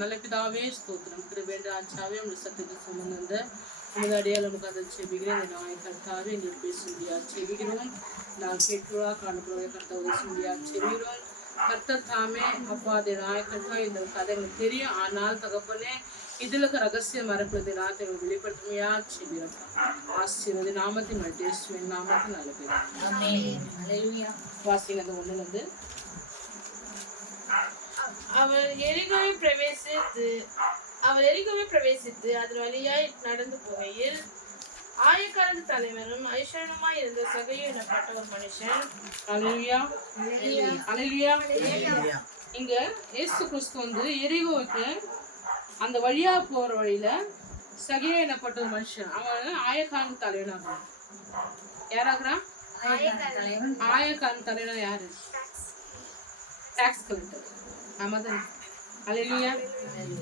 நல்ல பிதாவே ஸ்தோத்திரம். கிருபை ராஜாவே உங்கள் சத்தியத்தை சுமந்த உமது அடியால் நமக்கு அதை செபிக்கிறேன். நான் கர்த்தாவே எங்களுக்கு பேச முடியாது செபிக்கிறோம். நான் கேட்கிறா காணப்படுவதை கர்த்தாவை முடியாது செபிக்கிறோம். கர்த்தர் தாமே அப்பா அதை நாயக்கர்த்தா இந்த கதை எங்களுக்கு தெரியும். ஆனால் தகப்பனே இதுல ரகசியம் மறப்பது நான் எங்களுக்கு வெளிப்படுத்துமையா செபிக்கிறப்பா. ஆசீர்வதி நாமத்தின் மல்டேஸ்வன் நாமத்தின் நல்ல பேர் வாசிங்க. அது ஒண்ணு வந்து அவர் எரிகோவை பிரவேசித்து அதன் வழியாய் நடந்து போகையில் ஆயக்காரது தலைவரும் ஐஸ்வரனுமாய் இருந்த சகையு எனப்பட்ட ஒரு மனுஷன். இங்க இயேசு கிறிஸ்து வந்து எரிகோவுக்கு அந்த வழியா போற வழியில சகையு எனப்பட்ட ஒரு மனுஷன். அவன் ஆயக்காரன் தலைவனாகிறான். யாராகிறான்? ஆயக்காரன் தலைவனா யாரு? Tax collector. ஆமாதான். அல்லேலூயா.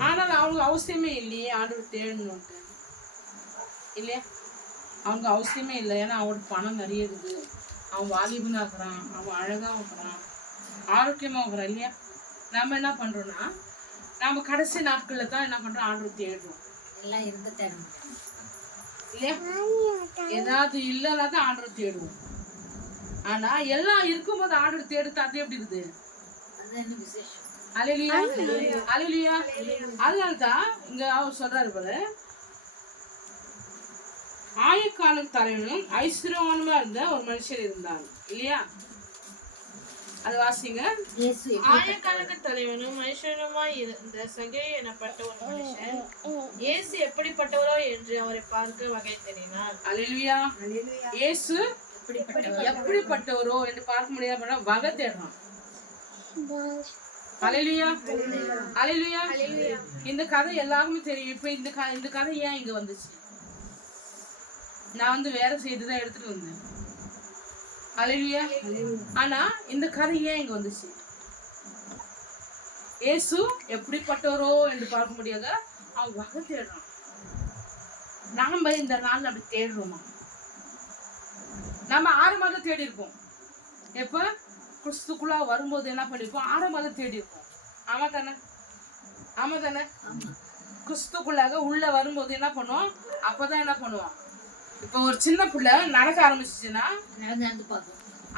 ஆனால் அவனுக்கு அவசியமே இல்லையே ஆண்டவர் தேடணும்ட்டு இல்லையா? அவனுக்கு அவசியமே இல்லை. ஏன்னா அவனுக்கு பணம் நிறைய இருக்குது. அவன் வாலிபனா இருக்கிறான், அவன் அழகா இருக்கிறான், ஆரோக்கியமா இருக்கிறான் இல்லையா? நம்ம என்ன பண்றோம்னா நம்ம கடைசி நாட்கள்ல தான் என்ன பண்றோம்? ஆண்டவர் தேடுறோம். எல்லாம் இருந்து தேடணும் இல்லையா? ஏதாவது இல்லைன்னா தான் ஆண்டவர் தேடுவோம். ஆனா எல்லாம் இருக்கும்போது ஆண்டவர் தேடுறது அது எப்படி இருக்குது? அது என்ன விசேஷம்? அல்லேலூயா, அல்லேலூயா. அதனால்தான் இங்க அவர் சொல்றாரு பாரு, ஆயக்காரன் தலைவனும் ஐஸ்வர்யவானுமா இருந்த ஒரு மனுஷன் இருந்தார் இல்லையா? அது வாசிங்க. ஆயக்காரனுக்கு தலைவனும் ஐஸ்வர்யனுமாய் இருந்த சகையு எனப்பட்ட ஒரு மனுஷன் இயேசு எப்படிப்பட்டவரோ என்று அவரை பார்க்க வகை தேடினார். அல்லேலூயா. இயேசு எப்படிப்பட்டவரோ என்று பார்க்க முடியாத வகை தேடுறான். அல்லேலூயா, அல்லேலூயா. இந்த கதை எல்லாருமே தெரியும். இப்ப இந்த கதை ஏன் இங்க வந்துச்சு? நான் வந்து வேற செய்திதான் எடுத்துட்டு வந்தேன். அல்லேலூயா. ஆனா இந்த கதை ஏன் இங்க வந்துச்சு? இயேசு எப்படிப்பட்டவரோ என்று பார்க்க முடியாத அவன் வகை தேடுறான். நாம இந்த நாள் அப்படி தேடுறோமா? நம்ம 6 மாதம் தேடி இருப்போம். எப்ப கிறிஸ்துக்குள்ளா வரும்போது என்ன பண்ணிருப்போம்? 6 மாதம் தேடி இருப்போம். ஆமா தானே? ஆமா தானே? கிறிஸ்துக்குள்ளாக உள்ள வரும்போது என்ன பண்ணுவோம்? அப்பதான் என்ன பண்ணுவோம்? இப்ப ஒரு சின்ன பிள்ளை நடக்க ஆரம்பிச்சுச்சுன்னா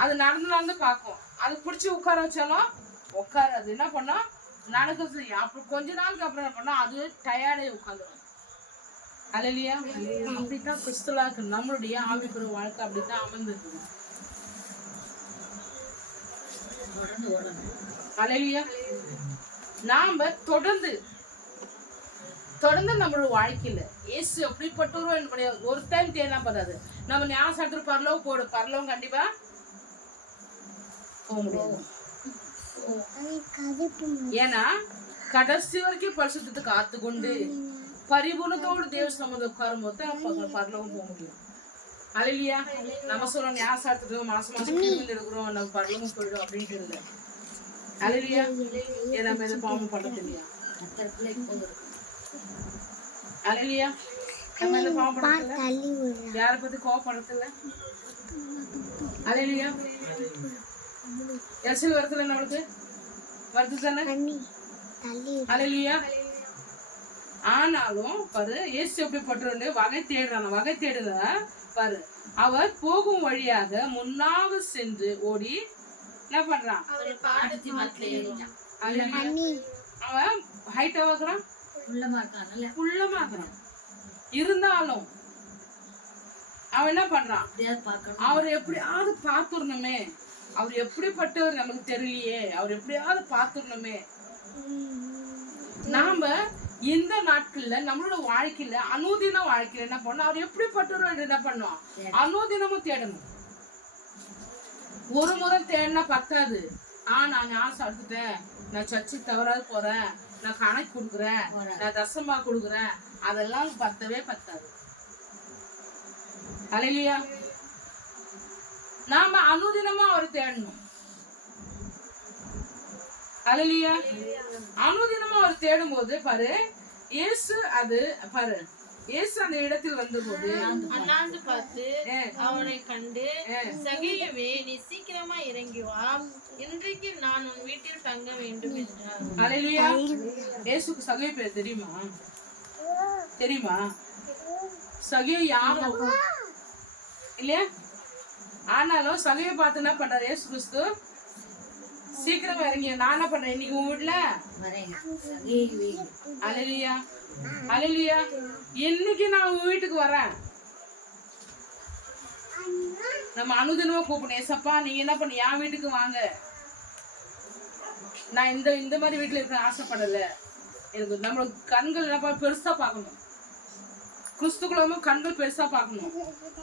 அது நடந்து பார்க்கும். அது பிடிச்சி உட்கார வச்சாலும் உட்காராது. என்ன பண்ணோம்? நடக்க செய்யும். அப்புறம் கொஞ்ச நாளுக்கு அப்புறம் என்ன பண்ணோம்? அது டயர்டே உட்காந்துரும். அல்லேலூயா. அப்படித்தான் கிறிஸ்துவாக்கு நம்மளுடைய ஆவிக்குரிய வாழ்க்கை அப்படித்தான் அமர்ந்திருக்குது. அல்லேலூயா. நாம தொடர்ந்து நம்மளோட வாழ்க்கையில இயேசு எப்படிப்பட்டவரோ என்னுடைய ஒரு டைம் தேனா படாது. நம்ம ஞானசாத்திர பரலோகம் கண்டிப்பா போக முடியாது. ஏன்னா கடைசி வரைக்கும் பரிசுத்தத்தை காத்து கொண்டு பரிபூர்ணத்தோடு தேவ சம்பந்தம் உட்காரும் போது பரலோகம் போக முடியும். அல்லேலூயா. நம்ம சொல்றோம் ஞானசாத்திரம் மாசம் எடுக்கிறோம், நம்ம பரலோகம் போயிடும் அப்படின்ட்டு இல்லை. அல்லேலூயா. ஏன்னா நம்ம எதை பாவம் பண்ண தெரியா? அல்லேலூயா. நம்ம எதை பாவம் பண்ணல, யாரை பத்தி கோவப்படுறதில்ல. அல்லேலூயா. எரிச்சல் வரத்துல நம்மளுக்கு வருது தானே? அல்லேலூயா. ஆனாலும் பாரு, இயேசு எப்படிப்பட்டவரு வகை தேடுறான. வகை தேடுற பாரு, அவர் போகும் வழியாக முன்னாக சென்று ஓடி என்ன பண்றான்? அவன் ஹைட்டா இருக்கிறான், குள்ளமா இருக்கிறான். இருந்தாலும் அவன் என்ன பண்றான்? அவர் எப்படியாவது பாத்துடணுமே, அவர் எப்படிப்பட்டவர் நமக்கு தெரியலையே, அவர் எப்படியாவது பாத்துடணுமே. நாம இந்த நாட்கள்ல நம்மளோட வாழ்க்கையில அனுதின வாழ்க்கையில என்ன பண்ணணும்? அவர் எப்படிப்பட்டவர் என்ன பண்ணுவோம்? அனுதினமும் தேடணும். ஒரு முறை தேடினா பத்தாது. நான் ஞாபகம் எடுத்துட்டேன், நான் சர்ச்சுக்கு தவறாது போறேன், நான் கணக்கு கொடுக்குறேன், நான் தசமா கொடுக்குறேன், அதெல்லாம் பத்தவே பத்தாது. அல்லேலூயா. நாம அனுதினமா அவர் தேடணும். அல்லேலூயா. அனுதினமா அவர் தேடும் போது பாரு, இயேசு அது பாரு இயேசு அந்த இடத்தில் வந்தபோது அண்ணாந்து பார்த்து அவனை கண்டு, சகேயுவே, நீ சீக்கிரமா இறங்கி வா, இன்றைக்கு நான் உன் வீட்டில் தங்க வேண்டும் என்றார். அல்லேலூயா. இயேசுக்கு சகேயு பேர் தெரியுமா? தெரியுமா? சகேயு யாரோ இல்லையா? ஆனாலும் சகேயு பார்த்து என்ன பண்றாரு இயேசு கிறிஸ்து? சீக்கிரமா இறங்கி. நான் என்ன பண்றேன் இன்னைக்கு உன் வீட்டுல? அல்லேலூயா, அல்லேலூயா. இன்னைக்கு நான் உன் வீட்டுக்கு வரேன். நம்ம அனுதினமா கூப்பிடணும், ஏசப்பா நீங்க என்ன பண்ண என் வீட்டுக்கு வாங்க. நான் இந்த மாதிரி வீட்டுல இருக்க ஆசைப்படல. எனக்கு நம்மளுக்கு கண்கள் என்ன பெருசா பார்க்கணும். கிறிஸ்துக்குள்ளமும் கண்கள் பெருசா பார்க்கணும்.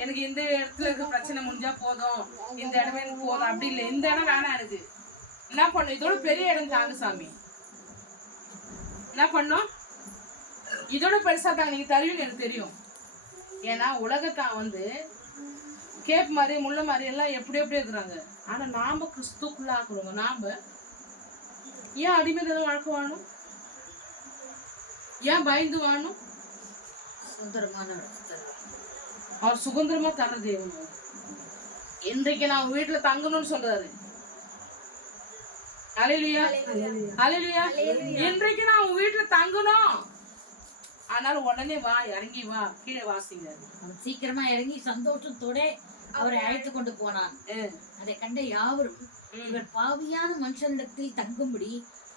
எனக்கு இந்த இடத்துல இருக்க பிரச்சனை முடிஞ்சா போதும், இந்த இடமே எனக்கு போதும் அப்படி இல்லை. இந்த இடம் வேணாம் எனக்கு. என்ன பண்ணும்? இதோட பெரிய இடம் தாங்க சாமி. என்ன பண்ணும்? இதோட பெருசா தாங்க நீங்க தருவீங்க எனக்கு தெரியும். ஏன்னா உலகத்தான் வந்து கேப் மாதிரி முள்ள மாதிரி எல்லாம் எப்படி எப்படி இருக்கிறாங்க. ஆனா நாம கிறிஸ்துக்குள்ள ஆக்குறோங்க. நாம ஏன் அடிமைதான் வாழ்க்கை வாழணும்? ஏன் பயந்து வாழணும்? அவர் சுதந்திரமா தர தேவன். இன்றைக்கு நான் வீட்டுல தங்கணும்னு சொல்றாரு. அல்லேலூயா, அல்லேலூயா. இன்றைக்கு நான் உன் வீட்டுல தங்கணும். ஆனாலும் உடனே வா, இறங்கி வா, கீழே வாசிங்க. சீக்கிரமா இறங்கி சந்தோஷத்தோட அவரை அழைத்து கொண்டு போனான். அதை கண்ட யாவரும் இவர் பாவியான மனுஷனிடத்தில் தங்கும்படி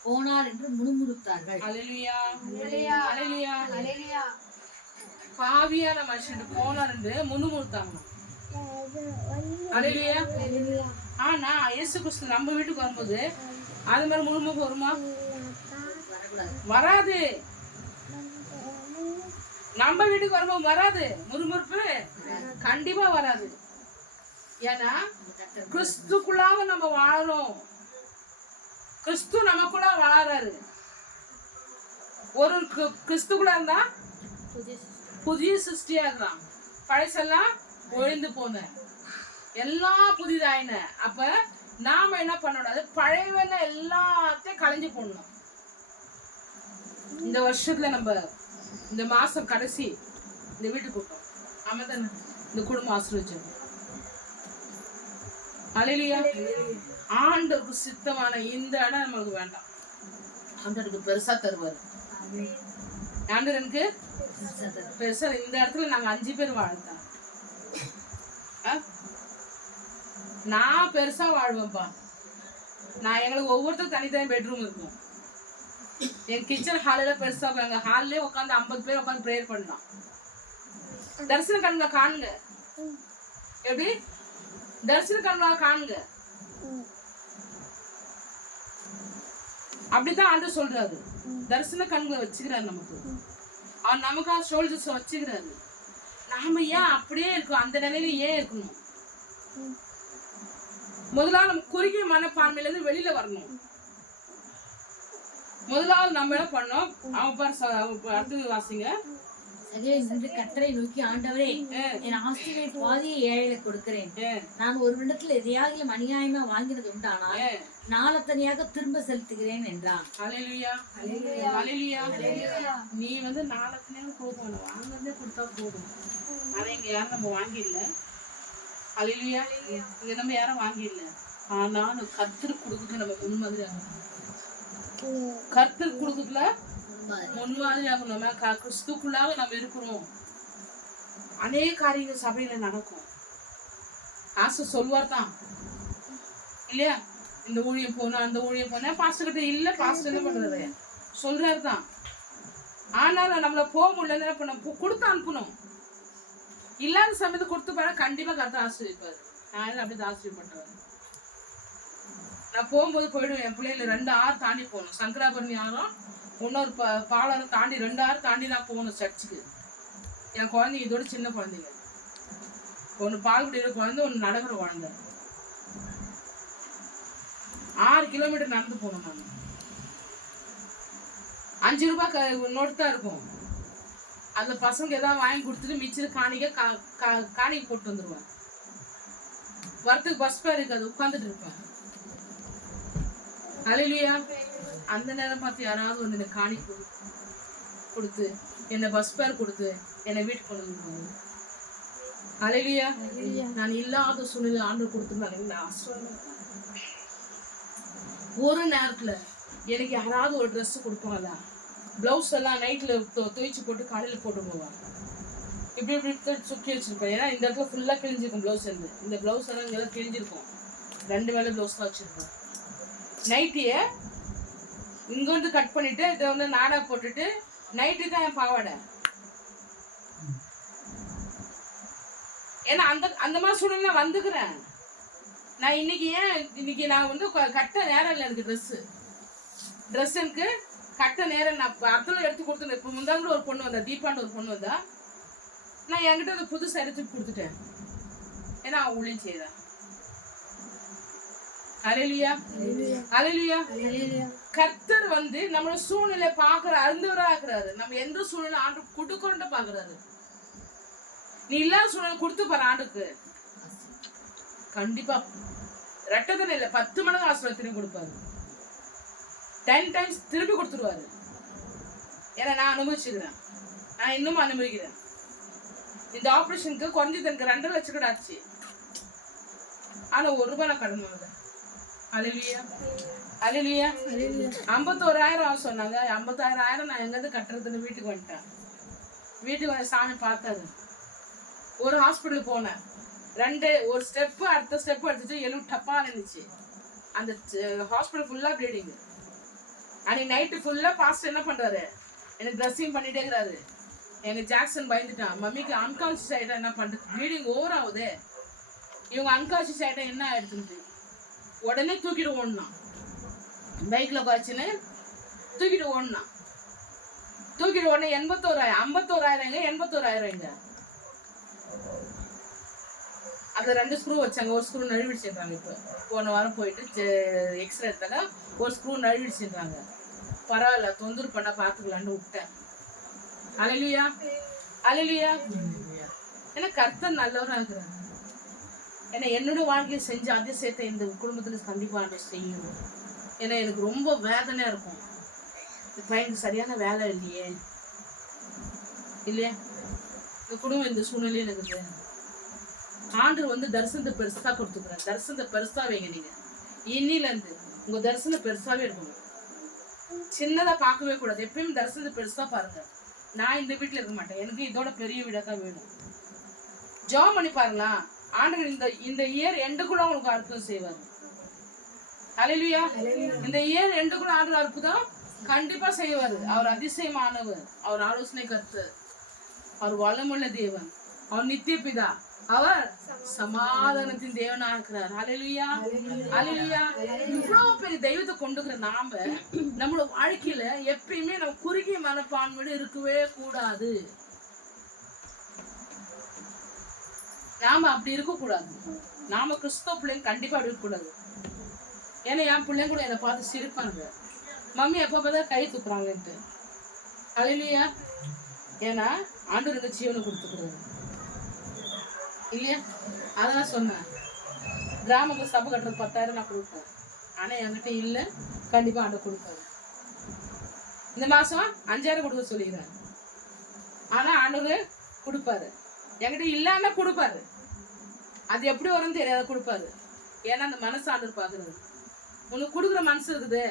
போனார் என்று முணுமுணுத்தார்கள். அல்லேலூயா, அல்லேலூயா, அல்லேலூயா. பாவியான மனுஷன் போனார் என்று முணுமுணுத்தாங்க. அல்லேலூயா. ஆனா இயேசு கிறிஸ்து நம்ம வீட்டுக்கு வரும்போது அது மாதிரி முணுமுணுப்பு வருமா? வராது. நம்ம வீட்டுக்கு வரும்போது வராது முறுமுறுப்பு, கண்டிப்பா வராது. ஏன்னா கிறிஸ்துக்குள்ளாக நம்ம வாழறோம். கிறிஸ்து நமக்குள்ள வாழறாரு. ஒரு கிறிஸ்துக்குள்ள இருந்தா புதிய சிருஷ்டியா இருக்கலாம். பழசெல்லாம் ஒழிந்து போன எல்லாம் புதிதாயின. அப்ப நாம என்ன பண்ணக்கூடாது? பழையவன எல்லாத்தையும் களைஞ்சு போடணும். இந்த வருஷத்துல நம்ம இந்த மாசம் கடைசி இந்த வீட்டு கூட்டம் ஆமாதானே இந்த குடும்பம் ஆசீர்வதிச்சோம். அல்லேலூயா. ஆண்டவருக்கு சித்தமான இந்த இடம் நமக்கு வேண்டாம். ஆண்டவருக்கு பெருசா தருவாரு. ஆண்டவர் எனக்கு பெருசா இந்த இடத்துல நாங்க 5 பேர் வாழ்ந்தோம். நான் பெருசா வாழ்வேன்ப்பா. நான் எங்களுக்கு ஒவ்வொருத்தரும் தனித்தனி பெட்ரூம் இருக்கும். என் கிச்சன் ஹாலில பெருசா இருக்கும். எங்க ஹாலிலே உட்காந்து 50 பேர் உட்காந்து ப்ரேயர் பண்ணலாம். தரிசன கண்களை காணுங்க. எப்படி தரிசன கண்களை காணுங்க. அப்படித்தான் ஆண்டு சொல்றாரு. தரிசன கண்களை வச்சுக்கிறாரு நமக்கு. அவர் நமக்காக ஷோல்டர்ஸ் வச்சுக்கிறாரு. நாம ஏன் அப்படியே இருக்கோம்? அந்த நிலையில ஏன் இருக்கணும்? முதலாவது நம்ம குறுகிய மனப்பான்மையில இருந்து வெளியில வரணும். முதலாவது நம்ம என்ன பண்ணோம்? அடுத்து வாசிங்க. கர்த்தரை நோக்கி, ஆண்டவரே, என் ஆஸ்தியை பாதியை ஏழையில கொடுக்கிறேன். நான் ஒரு இடத்துல எதையாகிலும் அநியாயமா வாங்கினது உண்டானால் நாளத்தனியாக திரும்ப செலுத்துகிறேன் என்றான். அல்லேலூயா, அல்லேலூயா. நீ வந்து நாளத்தனியாக போகணும், வாங்கறதே கொடுத்தா போதும். ஆனா இங்க யாரும் நம்ம வாங்கிடல. அல்லேலூயா. இங்க நம்ம யாரும் வாங்கிடல. ஆனாலும் கர்த்தர் கொடுக்குறது நம்ம முன்மாதிரி ஆகணும். கர்த்தர் கொடுக்குறதுல முன்மாதிரி ஆகணும். நம்ம கிறிஸ்துக்குள்ளாக நம்ம இருக்கிறோம். அநேக காரியங்கள் சபையில நடக்கும். ஆசை சொல்வார் தான் இல்லையா? இந்த ஊழியம் போனா அந்த ஊழியம் போனா பாஸ்டர் கிட்ட இல்ல. பாஸ்டர் என்ன பண்றது? சொல்றாரு தான். ஆனாலும் நம்மள போக முடியல. என்ன பண்ண? கொடுத்து அனுப்பணும். இல்லாத சமயத்தை கொடுத்து பாரு, கண்டிப்பா கருத்து ஆசிரியப்பாரு. நான் அப்படி ஆசிரியப்பட்டேன். நான் போகும்போது போயிடுவேன். என் பிள்ளைல 2 ஆறு தாண்டி போகணும். சங்கராபரணி ஆறும் இன்னொரு பாலம் தாண்டி 2 ஆறு தாண்டி நான் போகணும் சர்ச்சுக்கு. என் குழந்தைங்க இதோட சின்ன குழந்தைங்க. ஒன்று பால் குடிக்கிற குழந்தை, ஒன்று நடக்கிற குழந்தை. 6 கிலோமீட்டர் நடந்து போகணும். நான் 5 ரூபாய் நோட்டு தான் இருக்கும். அந்த பசங்க ஏதாவது வாங்கி கொடுத்துட்டு மிச்சர் காணிக்க போட்டு வந்துடுவேன். வரத்துக்கு பஸ் பேர் இருக்காது, உட்காந்துட்டு இருப்பேன். அல்லேலூயா. அந்த நேரம் பார்த்து யாராவது வந்து காணி கொடுத்து என்னை பஸ் பேர் கொடுத்து என்னை வீட்டுக்கு கொண்டு வந்துருவாங்க. அல்லேலூயா. நான் இல்லாத சூழ்நிலை ஆண்டவர் கொடுத்துருந்தாங்க. ஒரு நேரத்துல எனக்கு யாராவது ஒரு ட்ரெஸ் கொடுப்பாங்களா, பிளவுஸ் எல்லாம் நைட்ல துவைச்சு போட்டு காலையில போட்டு போவாங்க. இப்படி இப்படி சுற்றி வச்சிருப்பேன். ஏன்னா இந்த இடத்துல ஃபுல்லா கிழிஞ்சிருக்கும் பிளவுஸ் இருந்து. இந்த பிளவுஸ் எல்லாம் இங்கே கிழிஞ்சிருக்கும். 2 வேலை பிளவுஸ் தான் வச்சிருப்பேன். நைட்டிய இங்க வந்து கட் பண்ணிட்டு இதை வந்து நாடா போட்டுட்டு நைட்டு தான் என் பாவாடை. ஏன்னா அந்த அந்த மாதிரி சூழ்நிலை வந்துக்கிறேன். நான் இன்னைக்கு நான் வந்து கட்ட நேரம் இல்லை. எனக்கு ட்ரெஸ் எனக்கு கட்ட நேரம். நான் அர்த்தம் எடுத்து கொடுத்துட்டேன். இப்போ முந்தாங்க ஒரு பொண்ணு வந்தா, தீபான்னு ஒரு பொண்ணு வந்தா, நான் என்கிட்ட அதை புதுசாக எடுத்து கொடுத்துட்டேன். ஏன்னா அவன் ஊழியம் செய்தா. அல்லேலூயா, அல்லேலூயா. கர்த்தர் வந்து நம்மளோட சூழ்நிலை பார்க்கிற அறிந்தவரா இருக்கிறாரு. நம்ம எந்த சூழ்நிலை ஆண்டு கொடுக்கணும்னு பாக்குறாரு. நீ இல்லாத சூழ்நிலை கொடுத்து பாரு ஆண்டுக்கு, கண்டிப்பா ரெட்டதனை இல்லை 10 மடங்கு ஆசீர்வாதத்தையும் கொடுப்பாரு. 10 டைம்ஸ் திருப்பி கொடுத்துருவாரு. ஏன்னா நான் அனுபவிச்சுக்கிறேன், நான் இன்னும் அனுபவிக்கிறேன். இந்த ஆப்ரேஷனுக்கு குறைஞ்சது எனக்கு 2 லட்சம் கூட ஆச்சு. ஆனா 1 ரூபாய் நான் கடன் வாங்கல. அல்லேலூயா, அல்லேலூயா. 51,000 சொன்னாங்க. 50,000 நான் எங்கேருந்து கட்டுறதுன்னு வீட்டுக்கு வந்துட்டேன். வீட்டுக்கு வந்து சாமி பார்த்தாரு. ஒரு ஹாஸ்பிட்டல் போனேன். ஒரு ஸ்டெப்பு அடுத்த ஸ்டெப்பு எடுத்துட்டு எலும்பு டப்பா நின்றுச்சு. அந்த ஹாஸ்பிட்டல் ஃபுல்லா ப்ளீடிங். அன்னைக்கு நைட்டு ஃபுல்லா பாஸ்டர் என்ன பண்றாரு, எனக்கு ட்ரெஸ்ஸிங் பண்ணிட்டே இருக்கிறாரு. எங்க ஜாக்சன் பயந்துட்டான். மம்மிக்கு அன்கான்சியஸ் ஆயிட்டா என்ன பண்றது, ப்ளீடிங் ஓவர் ஆகுது. இவங்க அன்கான்சியஸ் ஆயிட்டா என்ன ஆயிடுச்சுன்னு உடனே தூக்கிட்டு ஓடனான். பைக்ல குறைச்சுன்னு தூக்கிட்டு ஓடனான். தூக்கிட்டு உடனே 81,000 51,000 81,000 அதுல 2 ஸ்க்ரூ வச்சாங்க. ஒரு ஸ்க்ரூ நழுவிடுச்சுன்றாங்க. இப்போ போன வாரம் போயிட்டு எக்ஸ்ரே எடுத்தாங்க. ஒரு ஸ்க்ரூ நழுவிடுச்சுன்றாங்க. பரவாயில்ல, தொந்தரவு பண்ண பாத்துக்கலான்னு விட்டேன். அல்லேலூயா, அல்லேலூயா. ஏன்னா கர்த்தர் நல்லவரா இருக்கிறாங்க. ஏன்னா என்னோட வாழ்க்கையை செஞ்ச அதிசயத்தை இந்த குடும்பத்துல கண்டிப்பா செய்யணும். ஏன்னா எனக்கு ரொம்ப வேதனையா இருக்கும். இப்ப எனக்கு சரியான வேலை இல்லையே, இல்லையா? இந்த குடும்பம் இந்த சூழ்நிலையும் எனக்கு ஆண்டவர் வந்து தரிசனத்தை பெருசா கொடுத்துக்கிறேன். தரிசனத்தை பெருசா வைங்க. நீங்க இன்னில இருந்து உங்க தரிசனம் பெருசாவே இருக்கணும். சின்னதா பார்க்கவே கூடாது. எப்பயும் தரிசனத்தை பெருசா பாருங்க. நான் இந்த வீட்டுல இருக்க மாட்டேன். எனக்கு இதோட பெரிய வீடா தான் வேணும். ஜெபம் பண்ணி பாருங்களா, ஆண்டவர் இந்த இயர் எண்டுக்குள்ள உங்களுக்கு அற்புதம் செய்வார். அல்லேலூயா. இந்த இயர் எண்டுக்குள்ள ஆண்டவர் அற்புதம் கண்டிப்பா செய்வாரு. அவர் அதிசயமானவர், அவர் ஆலோசனை கர்த்தர், அவர் வளமுள்ள தேவன், அவர் நித்திய பிதா, அவர் சமாதானத்தின் தேவனா இருக்கிறார். அல்லேலூயா, அல்லேலூயா. இவ்வளவு பெரிய தெய்வத்தை கொண்டுக்கிற நாம நம்மளோட வாழ்க்கையில எப்பயுமே நம்ம குறுகிய மனப்பான்மையோடு இருக்கவே கூடாது. நாம அப்படி இருக்க கூடாது. நாம கிறிஸ்தவ பிள்ளைங்க கண்டிப்பா அப்படி இருக்கக்கூடாது. ஏன்னா என் பிள்ளைங்க கூட என்னை பார்த்து சிரிப்பாங்க, மம்மி எப்ப பார்த்தா கை தூக்குறாங்கன்ட்டு. அல்லேலூயா. ஏன்னா ஆண்டவருக்கு ஜீவனை கொடுத்துக்கிறாரு இல்லையா? அதான் சொன்னேன், கிராமத்துல சபை கட்டுறது 10,000 நான் கொடுப்பேன். ஆனா என்கிட்ட இல்லை, கண்டிப்பா ஆண்டவர் கொடுப்பாரு. இந்த மாசம் 5,000 கொடுக்க சொல்லிக்கிறேன். ஆனா ஆண்டவர் கொடுப்பாரு. என்கிட்ட இல்லைன்னா கொடுப்பாரு. அது எப்படி வரும்னு தெரியாத கொடுப்பாரு. ஏன்னா அந்த மனசு ஆண்டவர் பாக்குறது. உனக்கு கொடுக்குற மனசு இருக்குது,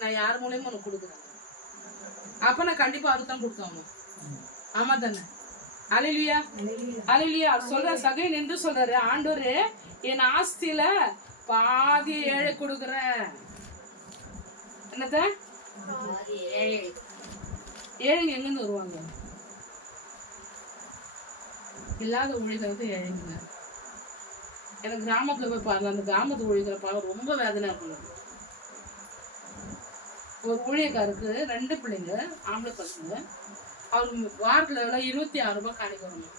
நான் யார் மூலியமா உனக்கு கொடுக்குறேன். அப்ப நான் கண்டிப்பா அவருக்கு தான் கொடுத்தோம். ஆமா தானே? அல்லேலூயா, அல்லேலூயா. சொல்ற சகை நின்று சொல்றாரு, ஆண்டவரே என் ஆஸ்தியில பாதி ஏழை கொடுக்குறேன். என்னத்த ஏழைங்க எங்கிருந்து வருவாங்க? இல்லாத ஊழியர்களுக்கு ஏழைங்க. எனக்கு கிராமத்துல போய் பாருங்க, அந்த கிராமத்து ஊழியர்களை பார்க்க ரொம்ப வேதனை இருக்கணும். ஒரு ஊழியக்காருக்கு 2 பிள்ளைங்க, ஆம்பளை பசங்க. அவரு வாரத்துல 26 ரூபாய் காணிக்க வரணும்.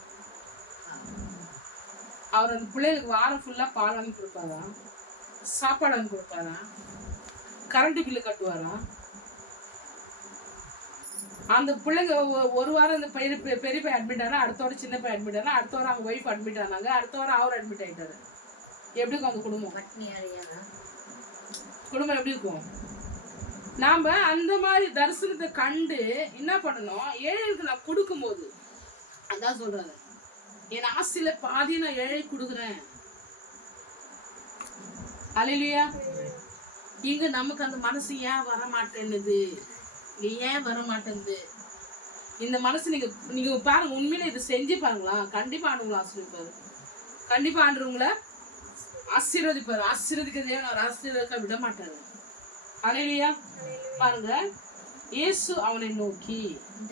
அவர் அந்த பிள்ளைகளுக்கு வாரம் ஃபுல்லா பால் வாங்கி கொடுப்பாரா, சாப்பாடு வாங்கி கொடுப்பாரா, கரண்ட் பில்லு கட்டுவாரா. அந்த பிள்ளைங்க ஒரு வாரம் இந்த பெரிய பையன் அட்மிட் ஆனா, அடுத்த வாரம் சின்ன பையன் அட்மிட் ஆனா, அடுத்த வாரம் அவங்க ஒய்ஃப் அட்மிட் ஆனாங்க, அடுத்த வாரம் அவர் அட்மிட் ஆயிட்டாரு. எப்படி இருக்கும் அந்த குடும்பம்? குடும்பம் எப்படி இருக்கும்? நாம அந்த மாதிரி தரிசனத்தை கண்டு என்ன பண்ணணும், ஏழைகளுக்கு நான் கொடுக்கும்போது அதான் சொல்றாரு, என் ஆசையில பாதி நான் ஏழை கொடுக்குறேன். அல்லேலூயா. இங்க நமக்கு அந்த மனசு ஏன் வர மாட்டேன்னுது, ஏன் வர மாட்டேங்குது? இந்த மனசு நீங்க பாருங்க, உண்மையில இதை செஞ்சு பாருங்களா, கண்டிப்பா ஆண்டுங்களா ஆசீர்வதிப்பாரு. கண்டிப்பா ஆண்டுருங்கள ஆசீர்வதிப்பாரு. ஆசீர்வதிக்கிறதே அவர் ஆசீர்வதிக்க விட மாட்டாரு. அல்லேலூயா. பாருங்க, இயேசு அவனை நோக்கி,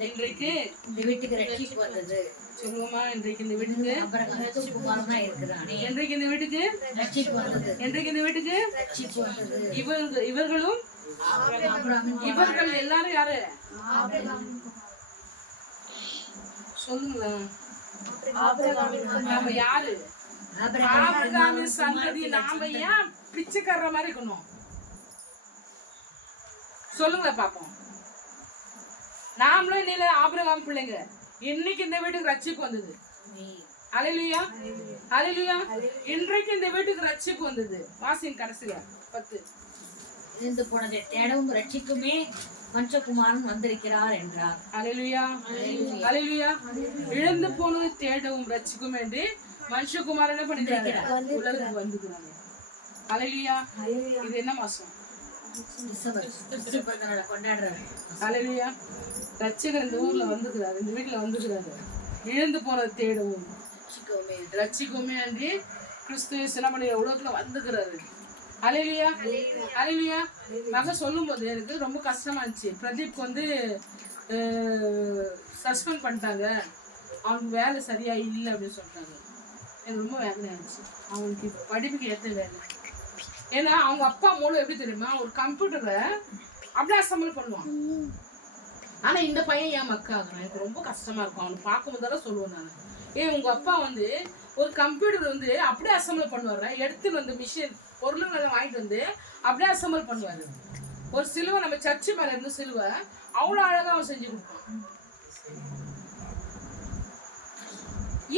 இன்றைக்கு இந்த வீட்டுக்கு ரட்சிப்பு வந்தது. சொல்லுவோமா, இன்றைக்கு இந்த வீட்டுக்கு குமாரனா இருக்கிறான். இன்றைக்கு இந்த வீட்டுக்கு ரட்சிப்பு வந்தது. இன்றைக்கு இந்த வீட்டுக்கு ரட்சிப்பு வந்தது. இவர்களும் இவர்கள் எல்லாரும் யாரு சொல்லுங்களேன்? நாம யாரு? ஆபிரகாமின் சந்ததி. நாம ஏன் பிச்சைக்காரற மாதிரி இருக்கணும்? சொல்லுங்களேன் பாப்போம். நாமளும் நீல ஆபிரகாம் பிள்ளைங்க. இன்னைக்கு இந்த வீட்டுக்கு ரட்சிப்பு வந்தது. அல்லேலூயா. அல்லேலூயா. இன்றைக்கு இந்த வீட்டுக்கு ரட்சிப்பு வந்தது. வாசின் கடைசில 10. இருந்து போனதை தேடவும் ரட்சிக்குமே மனுஷகுமாரன் வந்திருக்கிறார் என்றார். அல்லேலூயா. அல்லேலூயா. இழந்து போனதை தேடவும் ரட்சிக்கும் என்று மனுஷகுமாரன் என்ன பண்ணிட்டாரு? உலகத்துக்கு வந்துக்கிறாங்க. அல்லேலூயா. இது என்ன மாசம்? டிசம்பர் கொண்டாடுறாரு. அல்லேலூயா. ரட்சகர் இந்த ஊர்ல வந்துக்கிறாரு, இந்த வீட்டுல வந்துக்கிறாரு. இழந்து போனதை தேடவும் ரட்சிக்குமே என்று கிறிஸ்துவ சிலமணி உலகத்துல வந்துக்கிறாரு. அல்லேலூயா. அல்லேலூயா. மகன் சொல்லும் போது எனக்கு ரொம்ப கஷ்டமா இருந்துச்சு. பிரதீப் வந்து சஸ்பெண்ட் பண்ணிட்டாங்க, அவனுக்கு வேலை சரியா இல்லை அப்படின்னு சொல்லிட்டாங்க. எனக்கு ரொம்ப வேதனை இருந்துச்சு. அவனுக்கு படிப்புக்கு ஏற்ற வேலை. ஏன்னா அவங்க அப்பா மூலம் எப்படி தெரியுமா, ஒரு கம்ப்யூட்டரை அப்படியே அசம்பிள் பண்ணுவான். ஆனா இந்த பையன் ஏன் மக்கா ஆகுறான், எனக்கு ரொம்ப கஷ்டமா இருக்கும். அவனுக்கு பார்க்கும்போது தான் சொல்லுவேன் நான், உங்க அப்பா வந்து ஒரு கம்ப்யூட்டர் வந்து அப்படியே அசம்பிள் பண்ணுவாரு, எடுத்துட்டு வந்து மிஷின் பொருளுங்களை வாங்கிட்டு வந்து அப்படியே அசம்பிள் பண்ணுவாரு. ஒரு சிலுவை நம்ம சர்ச்சு மேல இருந்து சிலுவை அவ்வளோ அழகா அவன் செஞ்சு கொடுப்பான்.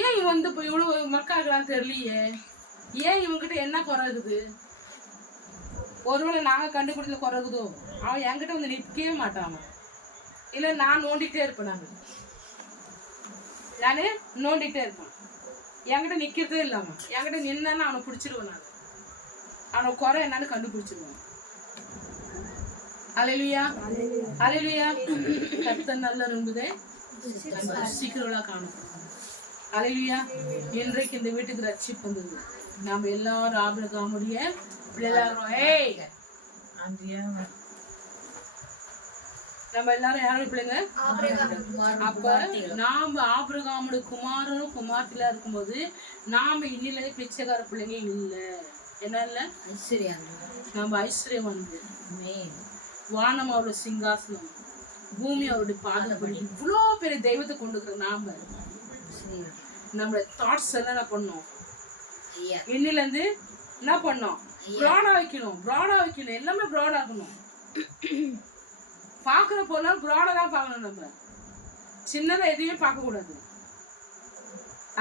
ஏன் இவன் வந்து இப்போ இவ்வளவு மக்காக்கலான்னு தெரியலையே, ஏன் இவங்கிட்ட என்ன குறை இருக்குது? ஒருவேளை நாங்க கண்டுபிடிச்ச குறை இருக்குதோ? அவன் என்கிட்ட வந்து நிற்கவே மாட்டான். இல்லை நான் நோண்டிகிட்டே இருப்பேன். நானே நோண்டிகிட்டே இருப்பேன். என்கிட்ட நிற்கிறதே இல்லாம என்கிட்ட நின்னா அவனை பிடிச்சிருவேன். நான் அவனை குறை என்னன்னு கண்டுபிடிச்சிருவேன். அல்லேலூயா. அல்லேலூயா. கர்த்தர் நல்லவர் என்பதை சீக்கிரமா காணப்படும். அல்லேலூயா. இன்றைக்கு இந்த வீட்டுக்கு ரட்சிப்பு வந்தது. நாம எல்லாரும் ஆபிரகாமுடைய பிள்ளைங்க. நம்ம எல்லாரும் யாரும் பிள்ளைங்க? அப்ப நாம ஆபிரகாமுடைய குமாரனும் குமார்த்தில இருக்கும்போது நாம இன்னில பிச்சைக்கார பிள்ளைங்க இல்ல. என்ன இல்ல? ஐஸ்வர்யம். நம்ம ஐஸ்வர்யம் வந்து வானம் அவருடைய சிங்காசனம், பூமி அவருடைய பாதப்படி. இவ்வளோ பெரிய தெய்வத்தை கொண்டுக்கிற நாம நம்ம தாட்ஸ் எல்லாம் என்ன பண்ணோம்? இன்னில இருந்து என்ன பண்ணோம்? ப்ராடா வைக்கணும். ப்ராடா வைக்கணும். எல்லாமே ப்ராடா இருக்கணும். பார்க்குற போலாம் ப்ராடா தான் பார்க்கணும். நம்ம சின்னதாக எதையுமே பார்க்கக்கூடாது.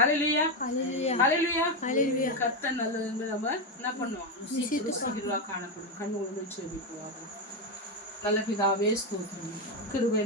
அல்லேலூயா. அல்லேலூயா. அல்லேலூயா. கர்த்தர் நல்லது என்று நம்ம என்ன பண்ணோம்? காணப்படும். கண்ணு ஒன்று வச்சு நல்ல பிதாவே ஸ்தோத்திரம். கிருபை